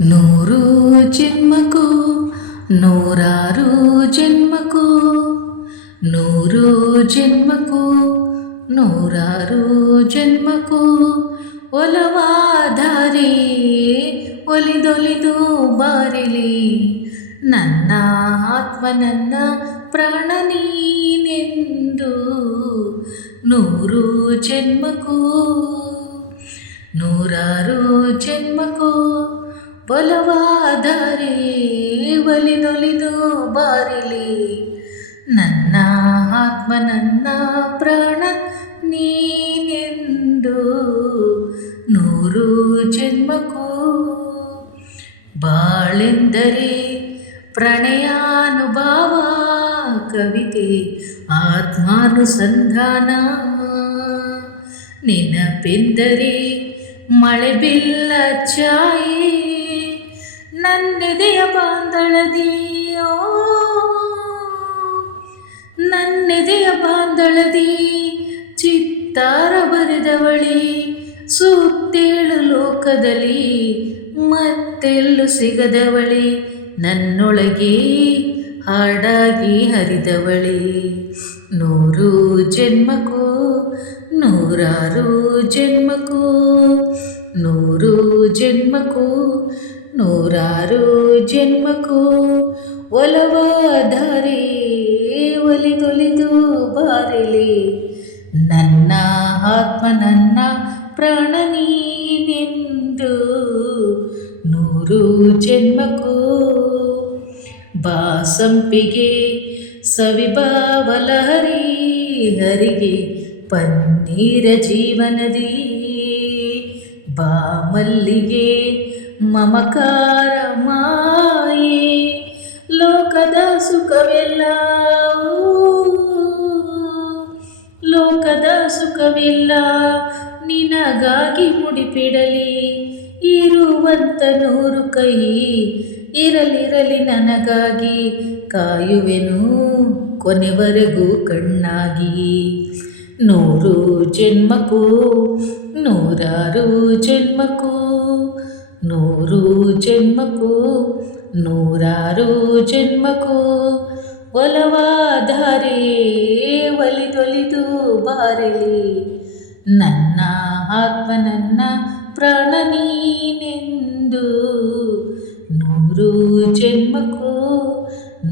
ನೂರು ಜನ್ಮಕ್ಕೂ ನೂರಾರು ಜನ್ಮಕ್ಕೂ ನೂರು ಜನ್ಮಕ್ಕೂ ನೂರಾರು ಜನ್ಮಕ್ಕೂ ಒಲವಾದರೆ ಒಲಿದೊಲಿದು ಬಾರಿಲಿ ನನ್ನ ಆತ್ಮ ನನ್ನ ಪ್ರಾಣ ನೀನೆಂದು ನೂರು ಜನ್ಮಕ್ಕೂ ನೂರಾರು ಜನ್ಮಕ್ಕೂ ಒಲವಾದರೆ ಒಲಿದೊಲಿದು ಬಾರಿಲಿ ನನ್ನ ಆತ್ಮ ನನ್ನ ಪ್ರಾಣ ನೀನೆಂದು ನೂರು ಜನ್ಮಕ್ಕೂ ಬಾಳೆಂದರೆ ಪ್ರಣಯಾನುಭಾವ ಕವಿತೆ ಆತ್ಮಾನುಸಂಧಾನ ನೆನಪೆಂದರೆ ಮಳೆ ಬಿಲ್ಲ ಛಾಯೆ ನನ್ನೆದೆಯ ಬಾಂದಳದಿಯೋ ನನ್ನೆದೆಯ ಬಾಂದಳದಿ ಚಿತ್ತಾರ ಬರೆದವಳಿ ಸುತ್ತೇಳು ಲೋಕದಲ್ಲಿ ಮತ್ತೆಲ್ಲೂ ಸಿಗದವಳಿ ನನ್ನೊಳಗೆ ಹಾಡಾಗಿ ಹರಿದವಳಿ ನೂರು ಜನ್ಮಕ್ಕೂ ನೂರಾರು ಜನ್ಮಕ್ಕೂ ನೂರು ಜನ್ಮಕ್ಕೂ ನೂರಾರು ಜನ್ಮಕ್ಕೂ ಒಲವಾದರೆ ಒಲಿದೊಲಿದು ಬಾರಿಲಿ ನನ್ನ ಆತ್ಮ ನನ್ನ ಪ್ರಾಣ ನೀನೆಂದು ನೂರು ಜನ್ಮಕ್ಕೂ ಬಾಸಂಪಿಗೆ ಸವಿಭಾವಲಹರಿ ಹರಿಗೆ ಪನ್ನೀರ ಜೀವನದಿ ಬಾ ಮಲ್ಲಿಗೆ ಮಮಕಾರ ಮಾಯೆ ಲೋಕದ ಸುಖವೆಲ್ಲ ಲೋಕದ ಸುಖವಿಲ್ಲ ನಿನಗಾಗಿ ಮುಡಿಪಿಡಲಿ ಇರುವಂತ ನೂರು ಕೈ ಇರಲಿರಲಿ ನನಗಾಗಿ ಕಾಯುವೆನು ಕೊನೆವರೆಗೂ ಕಣ್ಣಾಗಿ ನೂರು ಜನ್ಮಕ್ಕೂ ನೂರಾರು ಜನ್ಮಕ್ಕೂ ನೂರು ಜನ್ಮಕ್ಕೂ ನೂರಾರು ಜನ್ಮಕ್ಕೂ ಒಲವಾದರೆ ಒಲಿದೊಲಿದು ಬಾರಲಿ ನನ್ನ ಆತ್ಮ ನನ್ನ ಪ್ರಾಣ ನೀನೆಂದು ನೂರು ಜನ್ಮಕ್ಕೂ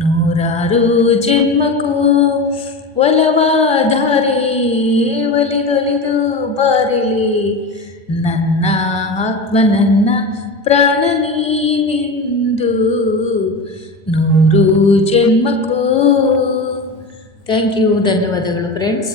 ನೂರಾರು ಜನ್ಮಕ್ಕೂ ಒಲವಾದರೆ ಒಲಿದೊಲಿದು ಬಾರಲಿ ನನ್ನ ಆತ್ಮ ನನ್ನ ಪ್ರಾಣ ನೀನೆಂದು ನೂರು ಜನ್ಮಕ್ಕೂ. ಥ್ಯಾಂಕ್ ಯು, ಧನ್ಯವಾದಗಳು ಫ್ರೆಂಡ್ಸ್.